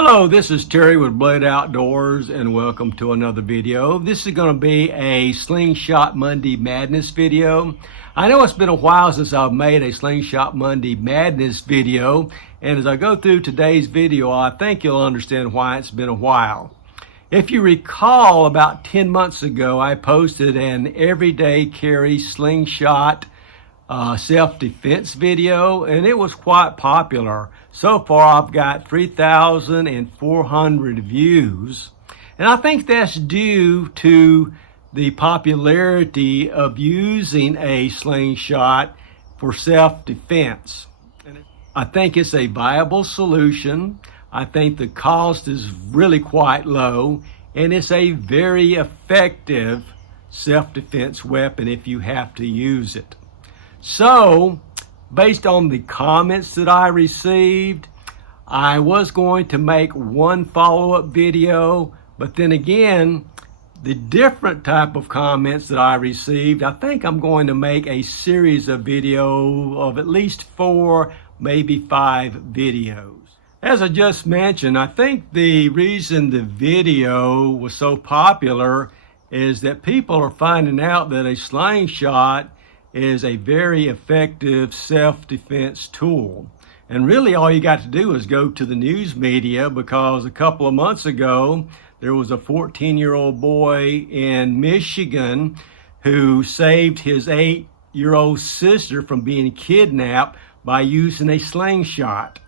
Hello, this is Terry with Blade Outdoors and welcome to another video. This is going to be a Slingshot Monday Madness video. I know it's been a while since I've made a Slingshot Monday Madness video, and as I go through today's video, I think you'll understand why it's been a while. If you recall, about 10 months ago, I posted an everyday carry slingshot self-defense video, and it was quite popular. So far I've got 3,400 views, and I think that's due to the popularity of using a slingshot for self-defense. I think it's a viable solution. I think the cost is really quite low, and it's a very effective self-defense weapon if you have to use it. So, based on the comments that I received, I was going to make one follow-up video, but then again, the different type of comments that I received, I think I'm going to make a series of videos of at least 4, maybe 5 videos. As I just mentioned, I think the reason the video was so popular is that people are finding out that a slingshot is a very effective self-defense tool. And really all you got to do is go to the news media, because a couple of months ago there was a 14-year-old boy in Michigan who saved his 8-year-old sister from being kidnapped by using a slingshot.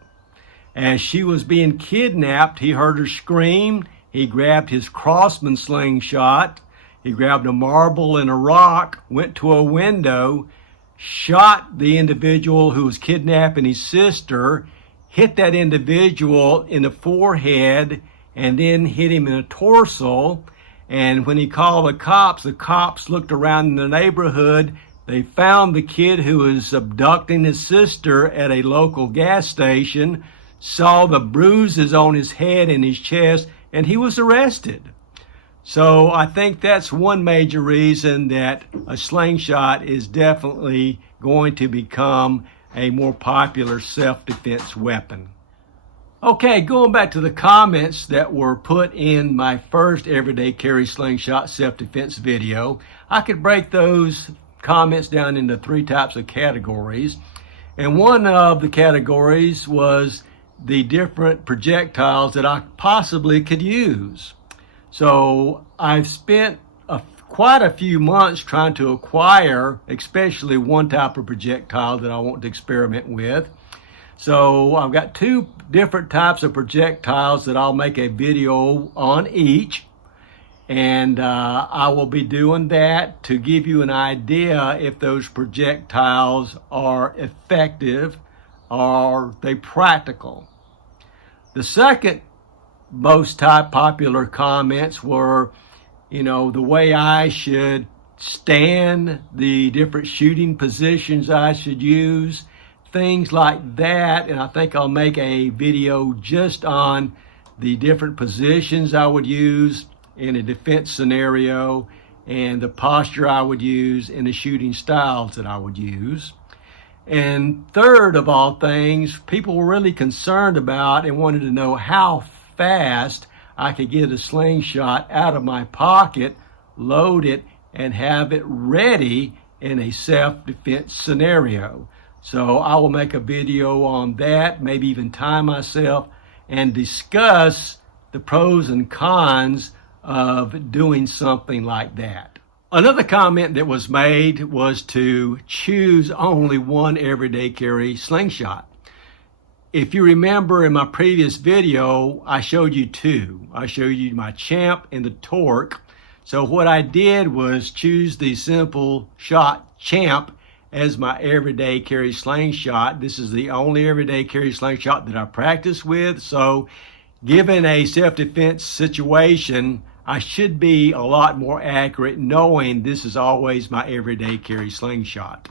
As she was being kidnapped, he heard her scream. He grabbed his Crossman slingshot. He grabbed a marble and a rock, went to a window, shot the individual who was kidnapping his sister, hit that individual in the forehead, and then hit him in the torso. And when he called the cops looked around in the neighborhood. They found the kid who was abducting his sister at a local gas station, saw the bruises on his head and his chest, and he was arrested. So I think that's one major reason that a slingshot is definitely going to become a more popular self-defense weapon. Okay, going back to the comments that were put in my first everyday carry slingshot self-defense video, I could break those comments down into 3 types of categories. And one of the categories was the different projectiles that I possibly could use. So I've spent quite a few months trying to acquire especially one type of projectile that I want to experiment with. So I've got 2 different types of projectiles that I'll make a video on each. And I will be doing that to give you an idea if those projectiles are effective or they practical. The second most popular comments were, the way I should stand, the different shooting positions I should use, things like that. And I think I'll make a video just on the different positions I would use in a defense scenario and the posture I would use and the shooting styles that I would use. And third of all things, people were really concerned about and wanted to know how fast I could get a slingshot out of my pocket, load it, and have it ready in a self-defense scenario. So I will make a video on that, maybe even time myself, and discuss the pros and cons of doing something like that. Another comment that was made was to choose only one everyday carry slingshot. If you remember in my previous video, I showed you 2. I showed you my Champ and the Torque. So what I did was choose the Simple Shot Champ as my everyday carry slingshot. This is the only everyday carry slingshot that I practice with. So given a self-defense situation, I should be a lot more accurate knowing this is always my everyday carry slingshot.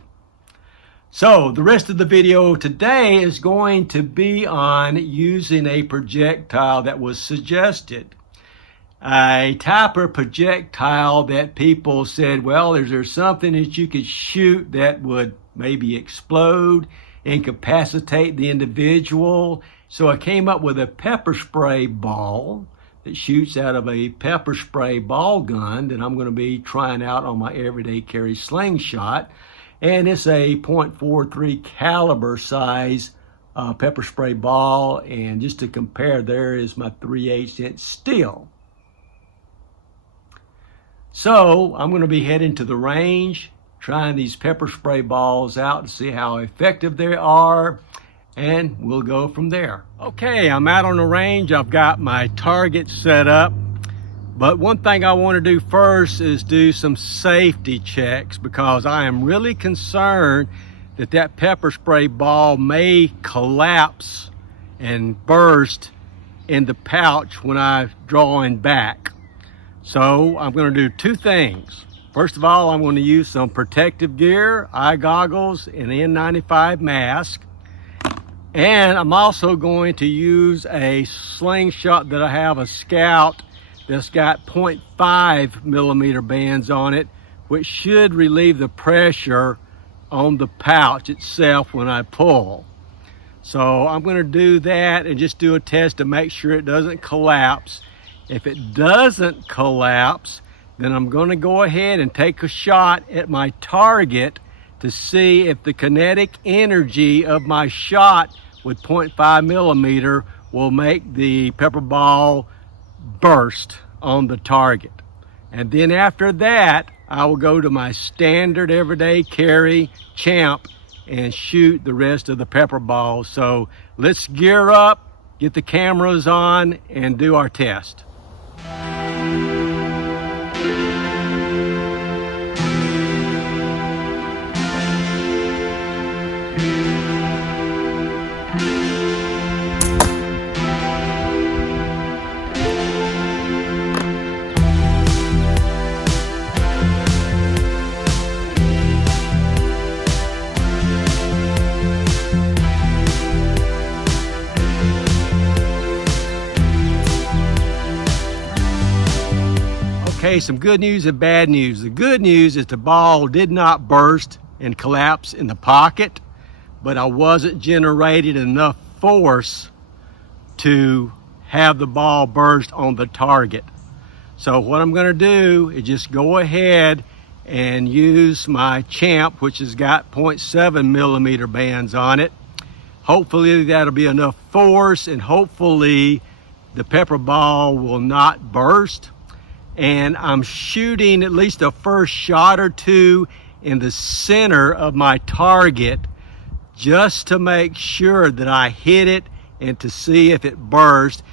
So the rest of the video today is going to be on using a projectile that was suggested. A type of projectile that people said, well, is there something that you could shoot that would maybe explode, incapacitate the individual, So I came up with a pepper spray ball that shoots out of a pepper spray ball gun that I'm going to be trying out on my everyday carry slingshot. And it's a .43 caliber size pepper spray ball. And just to compare, there is my 3/8 inch steel. So I'm going to be heading to the range, trying these pepper spray balls out to see how effective they are, and we'll go from there. Okay, I'm out on the range. I've got my target set up, but one thing I want to do first is do some safety checks, because I am really concerned that that pepper spray ball may collapse and burst in the pouch when I'm drawing back. So I'm going to do two things. First of all, I'm going to use some protective gear, eye goggles, and N95 mask. And I'm also going to use a slingshot that I have, a Scout, that's got 0.5 millimeter bands on it, which should relieve the pressure on the pouch itself when I pull. So I'm going to do that and just do a test to make sure it doesn't collapse. If it doesn't collapse, then I'm going to go ahead and take a shot at my target to see if the kinetic energy of my shot with 0.5 millimeter will make the pepper ball burst on the target. And then after that, I will go to my standard everyday carry champ and shoot the rest of the pepper balls. So let's gear up, get the cameras on, and do our test. Okay, some good news and bad news. The good news is the ball did not burst and collapse in the pocket, but I wasn't generating enough force to have the ball burst on the target. So what I'm going to do is just go ahead and use my champ, which has got 0.7 millimeter bands on it. Hopefully that'll be enough force, and hopefully the pepper ball will not burst. And I'm shooting at least a first shot or two in the center of my target just to make sure that I hit it and to see if it burst.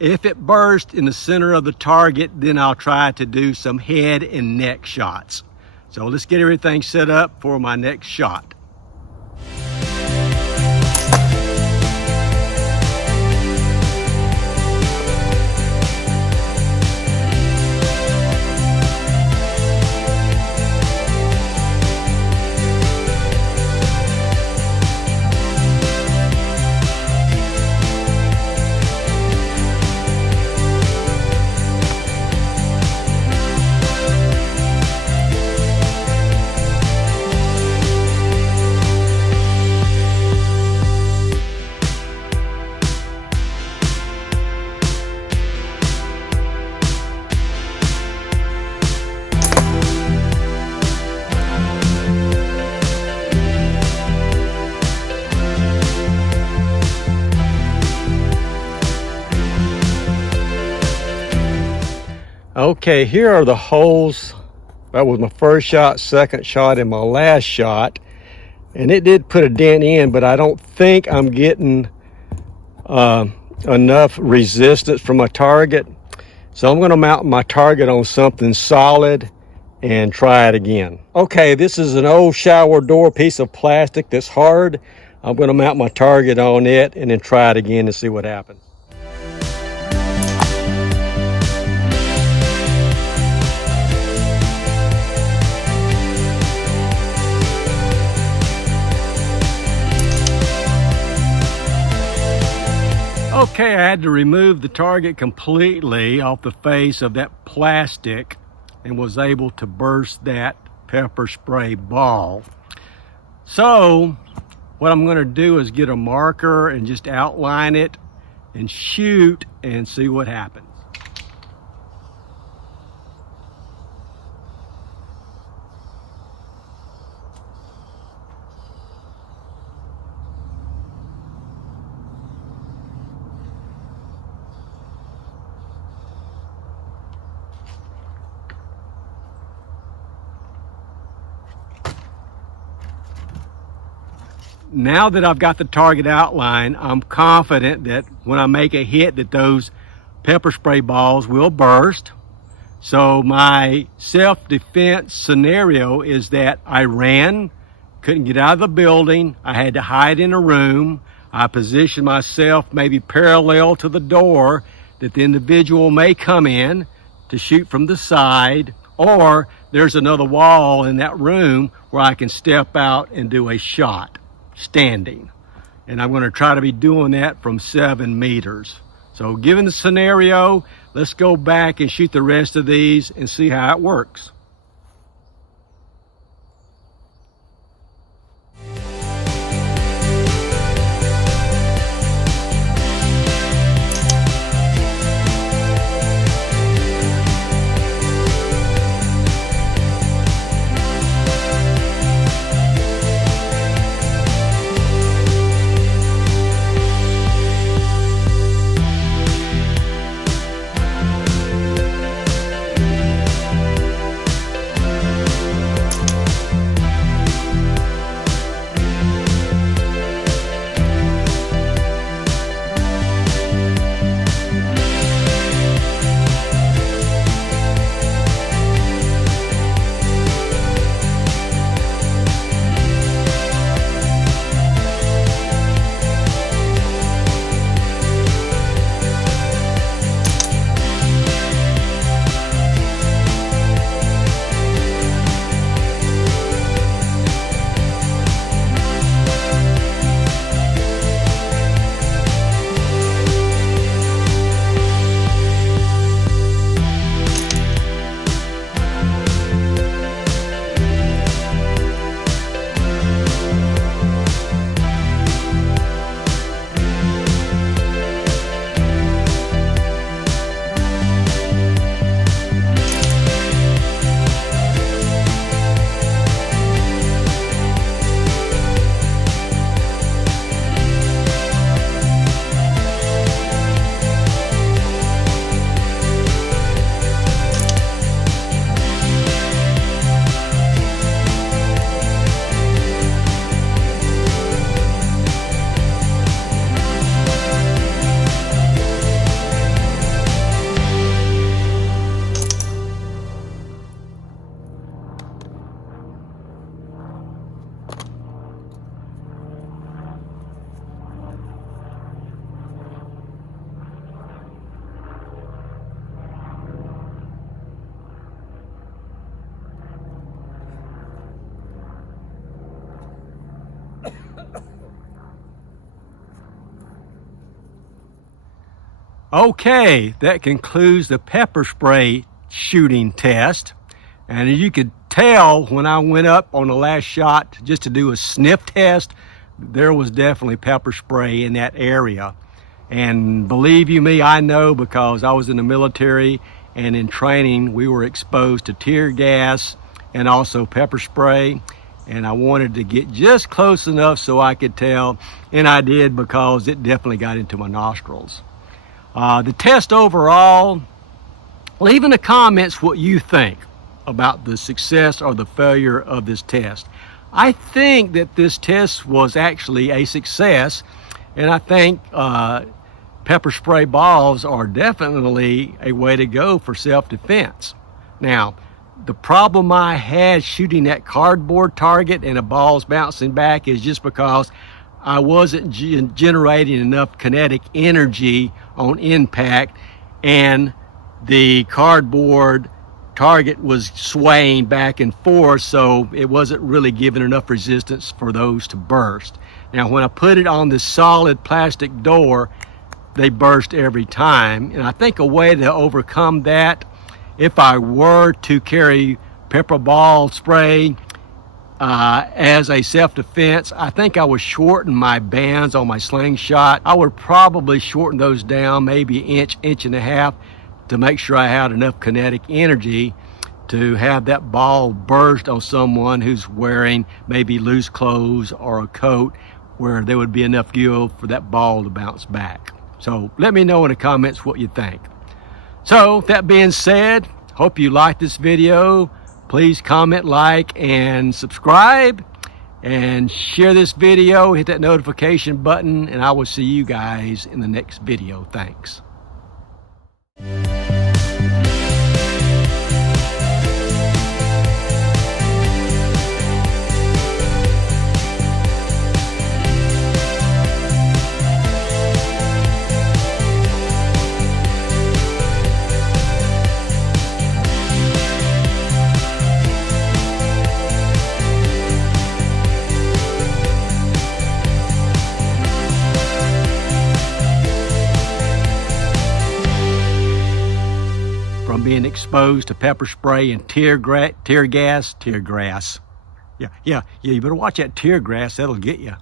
If it burst in the center of the target, then I'll try to do some head and neck shots. So let's get everything set up for my next shot. Okay, here are the holes. That was my first shot, second shot, and my last shot. And it did put a dent in, but I don't think I'm getting enough resistance from my target. So I'm gonna mount my target on something solid and try it again. Okay, this is an old shower door piece of plastic that's hard. I'm gonna mount my target on it and then try it again and see what happens. Okay, I had to remove the target completely off the face of that plastic and was able to burst that pepper spray ball. So what I'm going to do is get a marker and just outline it and shoot and see what happens. Now that I've got the target outline, I'm confident that when I make a hit that those pepper spray balls will burst. So my self-defense scenario is that I ran, couldn't get out of the building, I had to hide in a room, I positioned myself maybe parallel to the door that the individual may come in to shoot from the side, or there's another wall in that room where I can step out and do a shot standing. And I'm going to try to be doing that from 7 meters. So given the scenario, let's go back and shoot the rest of these and see how it works. Okay, that concludes the pepper spray shooting test. And as you could tell, when I went up on the last shot just to do a sniff test, there was definitely pepper spray in that area. And believe you me, I know, because I was in the military and in training, we were exposed to tear gas and also pepper spray. And I wanted to get just close enough so I could tell, and I did, because it definitely got into my nostrils. The test overall, leave in the comments what you think about the success or the failure of this test. I think that this test was actually a success, and I think pepper spray balls are definitely a way to go for self-defense. Now, the problem I had shooting that cardboard target and the balls bouncing back is just because I wasn't generating enough kinetic energy on impact, and the cardboard target was swaying back and forth, so it wasn't really giving enough resistance for those to burst. Now, when I put it on the solid plastic door, they burst every time. And I think a way to overcome that, if I were to carry pepper ball spray as a self-defense. I think I would shorten my bands on my slingshot. I would probably shorten those down maybe an inch and a half to make sure I had enough kinetic energy to have that ball burst on someone who's wearing maybe loose clothes or a coat, where there would be enough give for that ball to bounce back. So let me know in the comments what you think. So that being said, hope you liked this video. Please comment, like, and subscribe, and share this video. Hit that notification button, and I will see you guys in the next video. Thanks. From being exposed to pepper spray and tear gas. Yeah, you better watch that tear grass, that'll get you.